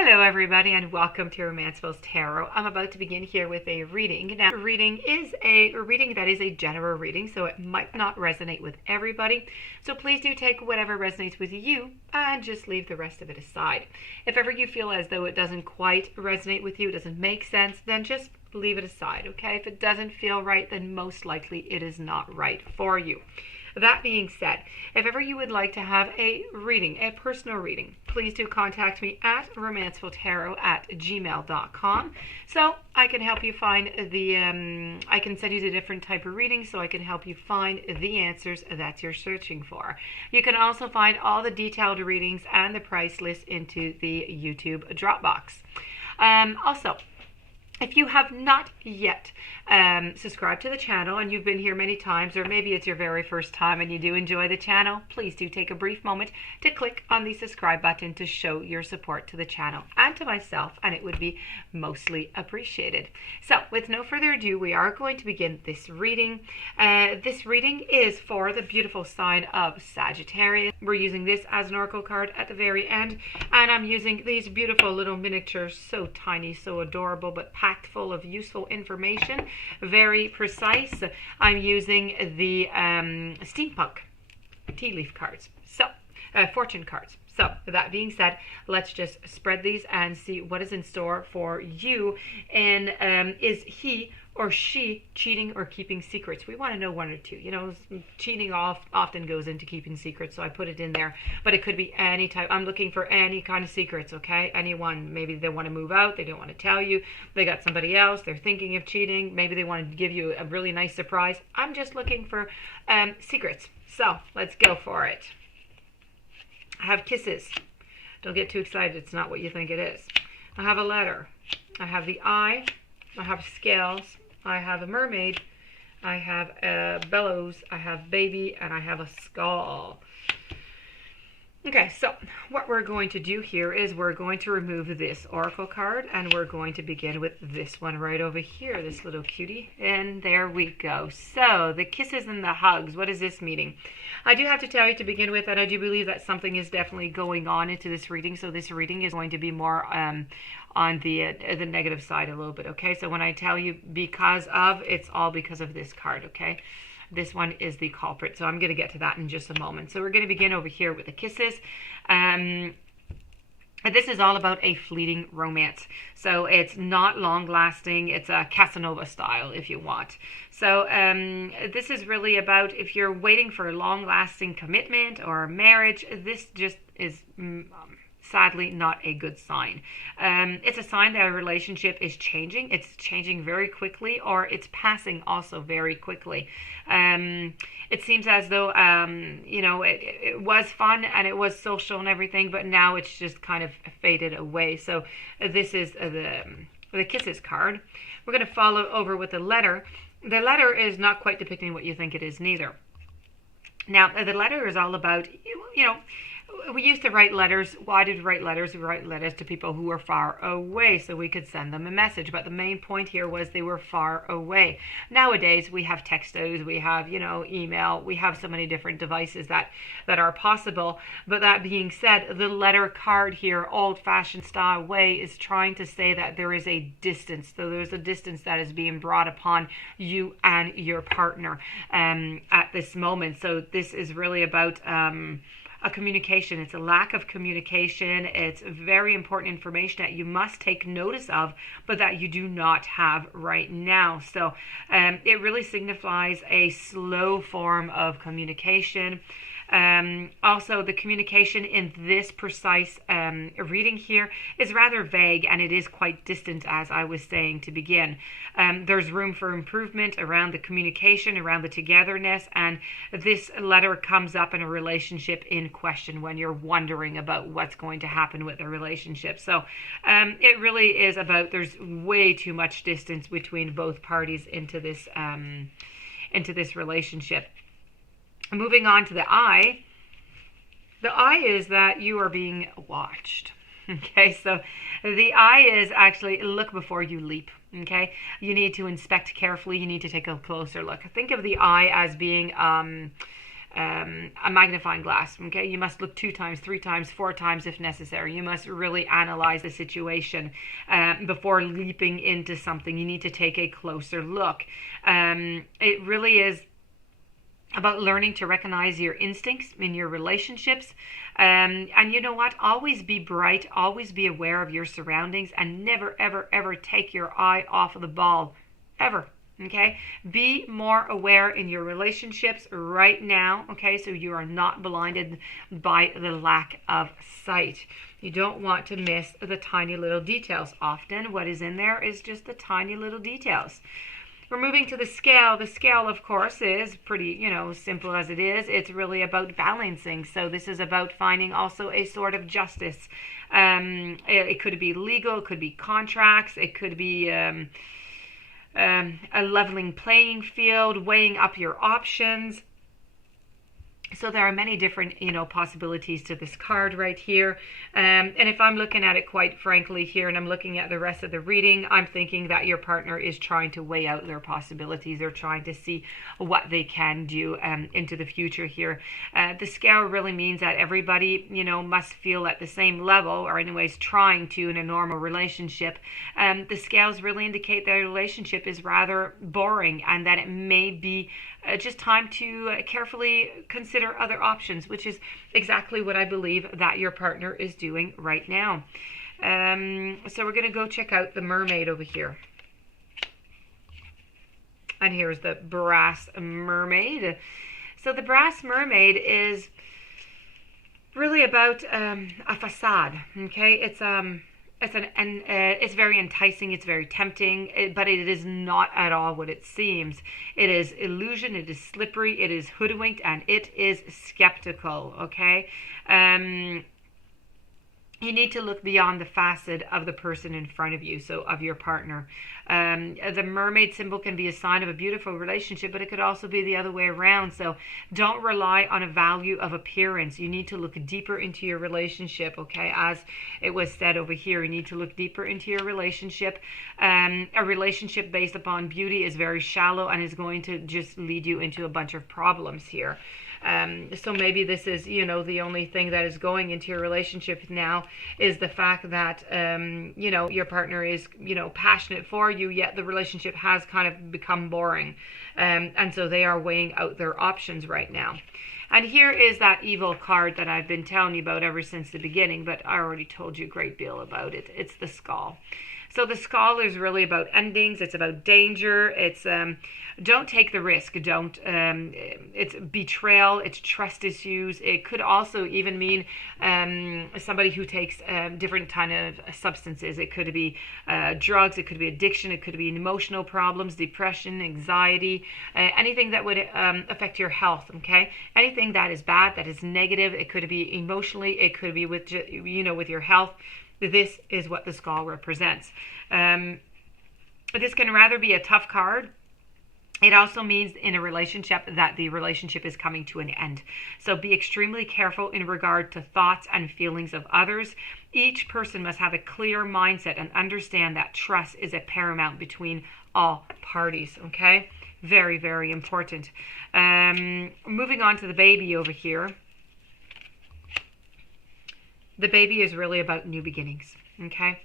Hello everybody and welcome to Romanceful Tarot. I'm about to begin here with a reading. Now, reading is a reading that is a general reading, so it might not resonate with everybody. So please do take whatever resonates with you and just leave the rest of it aside. If ever you feel as though it doesn't quite resonate with you, it doesn't make sense, then just leave it aside, okay? If it doesn't feel right, then most likely it is not right for you. That being said, if ever you would like to have a reading, a personal reading, please do contact me at romancefulltarot@gmail.com so I can help you find I can send you the different type of readings so I can help you find the answers that you're searching for. You can also find all the detailed readings and the price list into the YouTube Dropbox. Also, if you have not yet subscribed to the channel and you've been here many times, or maybe it's your very first time and you do enjoy the channel, please do take a brief moment to click on the subscribe button to show your support to the channel and to myself, and it would be mostly appreciated. So with no further ado, we are going to begin this reading. This reading is for the beautiful sign of Sagittarius. We're using this as an oracle card at the very end, and I'm using these beautiful little miniatures, so tiny, so adorable, but packed full of useful information, very precise. I'm using the steampunk tea leaf cards, so fortune cards. So that being said, let's just spread these and see what is in store for you. And is he or she cheating or keeping secrets? We want to know one or two. You know, cheating often goes into keeping secrets, so I put it in there. But it could be any type. I'm looking for any kind of secrets, okay? Anyone. Maybe they want to move out. They don't want to tell you. They got somebody else. They're thinking of cheating. Maybe they want to give you a really nice surprise. I'm just looking for secrets. So let's go for it. I have kisses. Don't get too excited. It's not what you think it is. I have a letter. I have the eye. I have scales. I have a mermaid. I have a bellows. I have baby. And I have a skull. Okay, so what we're going to do here is we're going to remove this oracle card, and we're going to begin with this one right over here, this little cutie. And there we go. So the kisses and the hugs, what is this meaning? I do have to tell you to begin with that I do believe that something is definitely going on into this reading. So this reading is going to be more on the negative side a little bit, okay? So when I tell you because of, it's all because of this card, okay? This one is the culprit. So I'm going to get to that in just a moment. So we're going to begin over here with the kisses. And this is all about a fleeting romance. So it's not long lasting. It's a Casanova style, if you want. So this is really about if you're waiting for a long lasting commitment or marriage, this just is sadly not a good sign. It's a sign that a relationship is changing. It's changing very quickly, or it's passing also very quickly. It seems as though, you know, it was fun and it was social and everything, but now it's just kind of faded away. So this is the kisses card. We're going to follow over with the letter. The letter is not quite depicting what you think it is neither. Now, the letter is all about, you know, we used to write letters. Why did we write letters? We write letters to people who were far away so we could send them a message. But the main point here was they were far away. Nowadays, we have textos, we have, you know, email. We have so many different devices that are possible. But that being said, the letter card here, old-fashioned style way, is trying to say that there is a distance. So there's a distance that is being brought upon you and your partner at this moment. So this is really about a communication. It's a lack of communication. It's very important information that you must take notice of, but that you do not have right now. So it really signifies a slow form of communication. Also, the communication in this precise reading here is rather vague, and it is quite distant, as I was saying to begin. There's room for improvement around the communication, around the togetherness, and this letter comes up in a relationship in question when you're wondering about what's going to happen with the relationship. So it really is about, there's way too much distance between both parties into this relationship. Moving on to the eye. The eye is that you are being watched. Okay, so the eye is actually look before you leap. Okay, you need to inspect carefully. You need to take a closer look. Think of the eye as being a magnifying glass. Okay, you must look 2 times, 3 times, 4 times if necessary. You must really analyze the situation before leaping into something. You need to take a closer look. It really is about learning to recognize your instincts in your relationships. And you know what? Always be bright, always be aware of your surroundings, and never, ever, ever take your eye off of the ball. Ever. Okay? Be more aware in your relationships right now. Okay? So you are not blinded by the lack of sight. You don't want to miss the tiny little details. Often what is in there is just the tiny little details. We're moving to the scale. The scale, of course, is pretty, simple as it is. It's really about balancing. So this is about finding also a sort of justice. It could be legal, it could be contracts, it could be a leveling playing field, weighing up your options. So there are many different, possibilities to this card right here. And if I'm looking at it quite frankly here, and I'm looking at the rest of the reading, I'm thinking that your partner is trying to weigh out their possibilities. They're trying to see what they can do into the future here. The scale really means that everybody, must feel at the same level, or anyways trying to in a normal relationship. The scales really indicate that a relationship is rather boring, and that it may be just time to carefully consider other options, which is exactly what I believe that your partner is doing right now. So we're going to go check out the Mermaid over here. And here's the Brass Mermaid. So the Brass Mermaid is really about a facade. Okay, it's very enticing, it's very tempting, but it is not at all what it seems. It is illusion, it is slippery, it is hoodwinked, and it is skeptical, okay? You need to look beyond the facet of the person in front of you, so of your partner. The mermaid symbol can be a sign of a beautiful relationship, but it could also be the other way around. So don't rely on a value of appearance. You need to look deeper into your relationship, okay? As it was said over here, you need to look deeper into your relationship. A relationship based upon beauty is very shallow and is going to just lead you into a bunch of problems here. So maybe this is, the only thing that is going into your relationship now is the fact that, your partner is, passionate for you, yet the relationship has kind of become boring. And so they are weighing out their options right now. And here is that evil card that I've been telling you about ever since the beginning, but I already told you a great deal about it. It's the Skull. So the Skull is really about endings. It's about danger. It's don't take the risk. It's betrayal. It's trust issues. It could also even mean somebody who takes different kind of substances. It could be drugs. It could be addiction. It could be emotional problems, depression, anxiety, anything that would affect your health. Okay, anything that is bad, that is negative. It could be emotionally. It could be with with your health. This is what the Skull represents. This can rather be a tough card. It also means in a relationship that the relationship is coming to an end. So be extremely careful in regard to thoughts and feelings of others. Each person must have a clear mindset and understand that trust is a paramount between all parties, okay? Very, very important. Moving on to the baby over here. The baby is really about new beginnings, okay?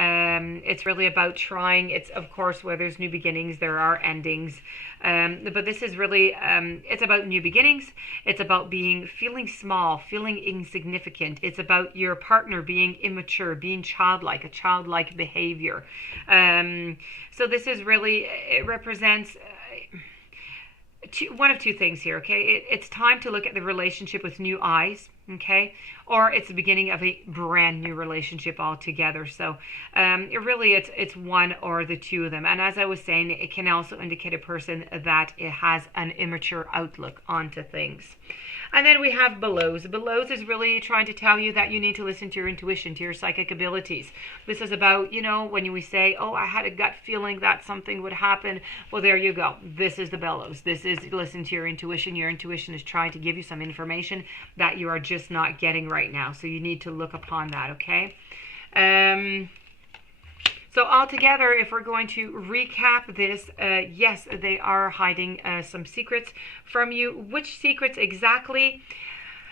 It's really about trying. It's, of course, where there's new beginnings, there are endings. But this is really, it's about new beginnings. It's about feeling small, feeling insignificant. It's about your partner being immature, being childlike, a childlike behavior. So this is really, it represents one of two things here, okay? It's time to look at the relationship with new eyes, okay? Or it's the beginning of a brand new relationship altogether. So it's one or the two of them. And as I was saying, it can also indicate a person that it has an immature outlook onto things. And then we have belows. Belows is really trying to tell you that you need to listen to your intuition, to your psychic abilities. This is about, when we say, oh, I had a gut feeling that something would happen. Well, there you go. This is the bellows. This is listen to your intuition. Your intuition is trying to give you some information that you are just not getting right now. So you need to look upon that, okay? So altogether, if we're going to recap this, yes, they are hiding some secrets from you. Which secrets exactly?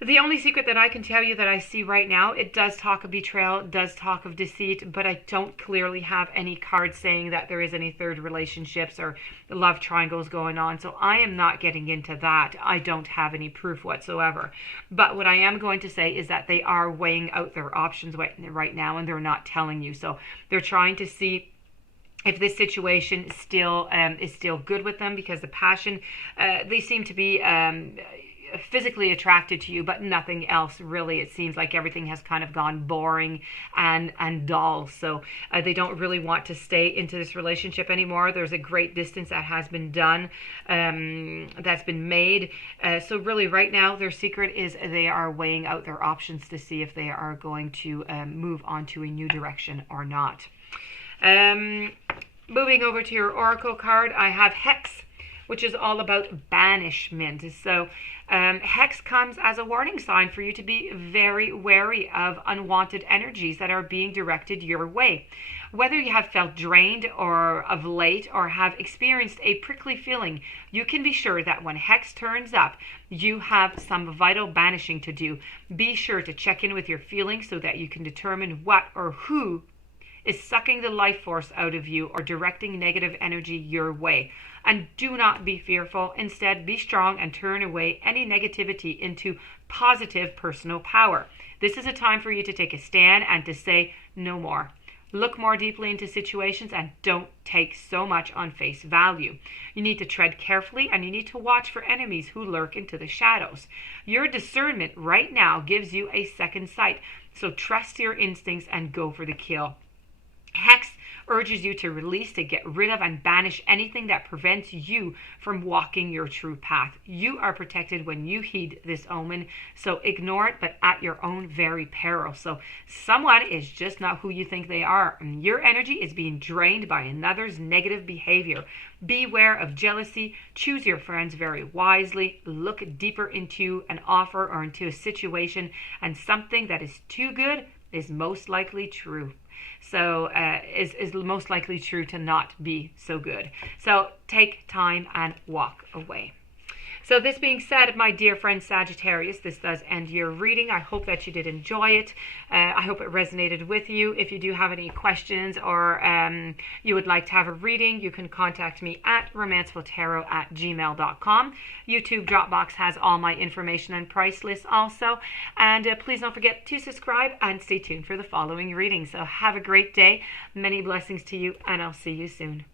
The only secret that I can tell you that I see right now, it does talk of betrayal, it does talk of deceit, but I don't clearly have any cards saying that there is any third relationships or love triangles going on. So I am not getting into that. I don't have any proof whatsoever. But what I am going to say is that they are weighing out their options right now, and they're not telling you. So they're trying to see if this situation is still good with them, because the passion, they seem to be physically attracted to you, but nothing else really. It seems like everything has kind of gone boring and dull. So they don't really want to stay into this relationship anymore. There's a great distance that has been done, that's been made. So really right now their secret is they are weighing out their options to see if they are going to move on to a new direction or not. Moving over to your oracle card, I have Hex, which is all about banishment. So Hex comes as a warning sign for you to be very wary of unwanted energies that are being directed your way. Whether you have felt drained or of late or have experienced a prickly feeling, you can be sure that when Hex turns up, you have some vital banishing to do. Be sure to check in with your feelings so that you can determine what or who is sucking the life force out of you or directing negative energy your way. And do not be fearful. Instead, be strong and turn away any negativity into positive personal power. This is a time for you to take a stand and to say no more. Look more deeply into situations and don't take so much on face value. You need to tread carefully, and you need to watch for enemies who lurk into the shadows. Your discernment right now gives you a second sight, so trust your instincts and go for the kill. Hex urges you to release, to get rid of, and banish anything that prevents you from walking your true path. You are protected when you heed this omen, so ignore it, but at your own very peril. So someone is just not who you think they are. Your energy is being drained by another's negative behavior. Beware of jealousy. Choose your friends very wisely. Look deeper into an offer or into a situation, and something that is too good is most likely true. So is most likely true to not be so good. So take time and walk away. So this being said, my dear friend Sagittarius, this does end your reading. I hope that you did enjoy it. I hope it resonated with you. If you do have any questions or you would like to have a reading, you can contact me at romancefulltarot@gmail.com. YouTube Dropbox has all my information and price lists also. And please don't forget to subscribe and stay tuned for the following reading. So have a great day. Many blessings to you, and I'll see you soon.